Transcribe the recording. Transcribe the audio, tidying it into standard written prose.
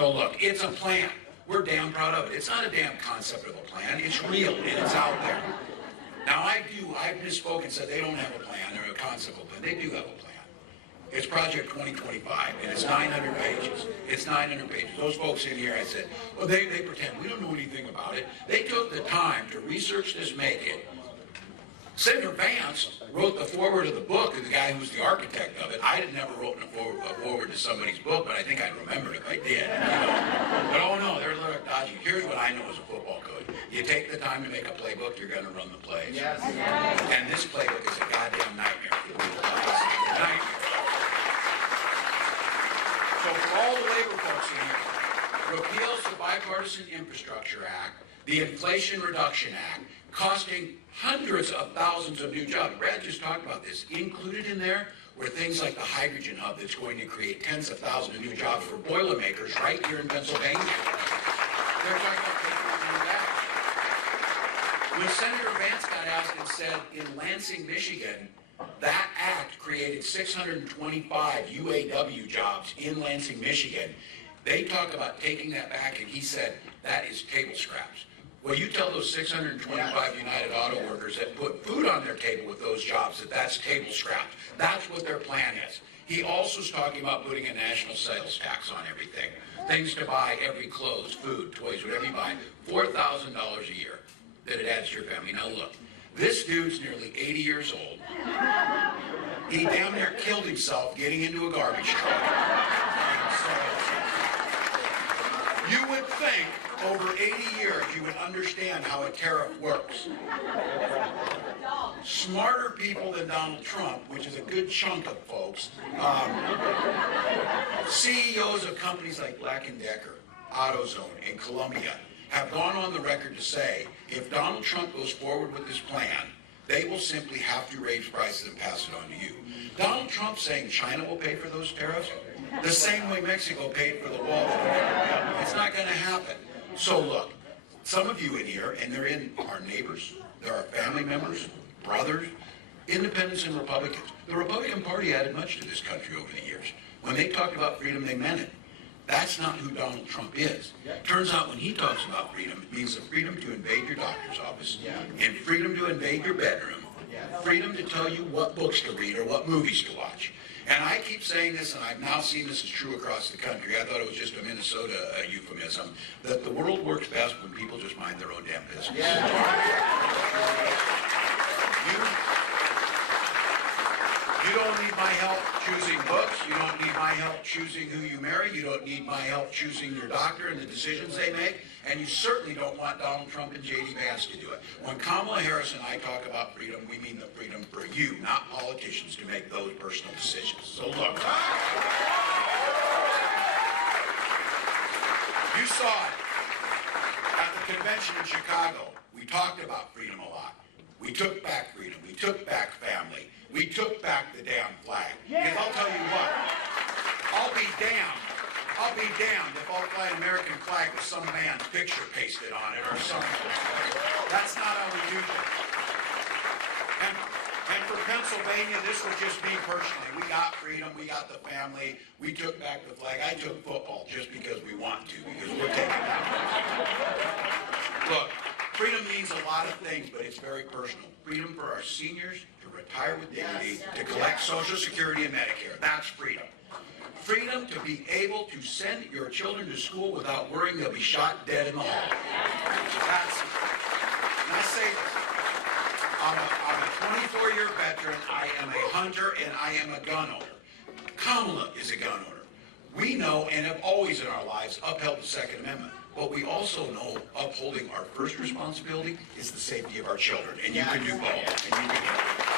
So look, it's a plan. We're damn proud of it. It's not a damn concept of a plan. It's real and it's out there. Now I've misspoken and said they don't have a plan or a concept of a plan. They do have a plan. It's Project 2025 and it's 900 pages. It's 900 pages. Those folks in here, I said, well, they pretend we don't know anything about it. They took the time to research this, make it. Senator Vance wrote the foreword of the book, and the guy who's the architect of it. I had never written a foreword to somebody's book, but I think I'd remember it if I did. But oh no, they're a little dodgy. Here's what I know as a football coach. You take the time to make a playbook, you're going to run the plays. Yes. And this playbook is a goddamn nightmare for the people. Nightmare. So for all the labor folks in here, repeals the Bipartisan Infrastructure Act, the Inflation Reduction Act, costing hundreds of thousands of new jobs. Brad just talked about this. Included in there were things like the hydrogen hub that's going to create tens of thousands of new jobs for Boilermakers right here in Pennsylvania. They're talking about taking that. When Senator Vance got asked and said in Lansing, Michigan, that act created 625 UAW jobs in Lansing, Michigan. They talk about taking that back, and he said that is table scraps. Well, you tell those 625 United Auto workers that put food on their table with those jobs that that's table scraps. That's what their plan is. He also is talking about putting a national sales tax on everything. Things to buy, every clothes, food, toys, whatever you buy, $4,000 a year that it adds to your family. Now look, this dude's nearly 80 years old. He damn near killed himself getting into a garbage truck. So, you would think over 80 years you would understand how a tariff works. Smarter people than Donald Trump, which is a good chunk of folks, CEOs of companies like Black & Decker, AutoZone, and Columbia have gone on the record to say if Donald Trump goes forward with this plan, they will simply have to raise prices and pass it on to you. Donald Trump saying China will pay for those tariffs, the same way Mexico paid for the wall. It's not going to happen. So look, some of you in here, and they're in our neighbors, they're our family members, brothers, independents and Republicans. The Republican Party added much to this country over the years. When they talked about freedom, they meant it. That's not who Donald Trump is. Turns out when he talks about freedom, it means the freedom to invade your doctor's office, and freedom to invade your bedroom, freedom to tell you what books to read or what movies to watch. And I keep saying this, and I've now seen this is true across the country. I thought it was just a Minnesota euphemism, that the world works best when people just mind their own damn business. You don't need my help choosing books. You don't need my help choosing who you marry. You don't need my help choosing your doctor and the decisions they make. And you certainly don't want Donald Trump and J.D. Vance to do it. When Kamala Harris and I talk about freedom, we mean the freedom for you, not politicians, to make those personal decisions. So look. You saw it at the convention in Chicago. We talked about freedom a lot. We took back freedom. We took back family. We took back the damn flag. Because I'll tell you what, I'll be damned if I'll fly an American flag with some man's picture pasted on it or something. That's not how we do things. And for Pennsylvania, this was just me personally. We got freedom, we got the family, we took back the flag. I took football just because we want to, because we're taking that. Look, freedom means a lot of things, but it's very personal. Freedom for our seniors to retire with dignity, to collect Social Security and Medicare. That's freedom. Freedom to be able to send your children to school without worrying they'll be shot dead in the hall. And I say this, I'm a 24-year veteran, I am a hunter, and I am a gun owner. Kamala is a gun owner. We know and have always in our lives upheld the Second Amendment. But we also know upholding our first responsibility is the safety of our children. And you can do both. And you can do both.